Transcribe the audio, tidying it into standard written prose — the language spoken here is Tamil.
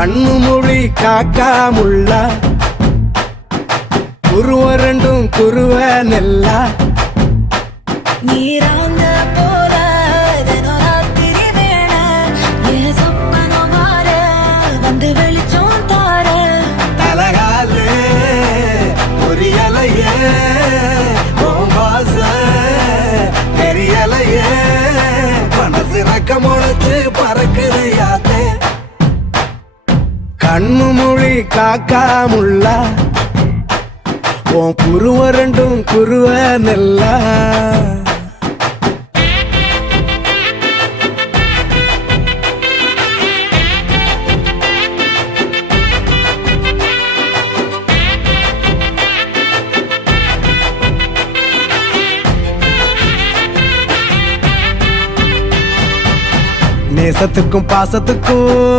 கண்ணு மொழி காக்காமுள்ள குருவரண்டும் குருவ நெல்லா நீராங்க போல தினராத்திரி வேள என் சொப்பனம் மாற வந்து வெளிச்சம் தார தலகாலு பொரியலையே ஓம்பாச தெரியலையே மனசு ரக்க முளைச்சு பறக்குதையாத்தே கண்ணு மொழி காக்காமுள்ள உன் குருவரண்டும் குருவ நெல்லா நேசத்துக்கும் பாசத்துக்கும்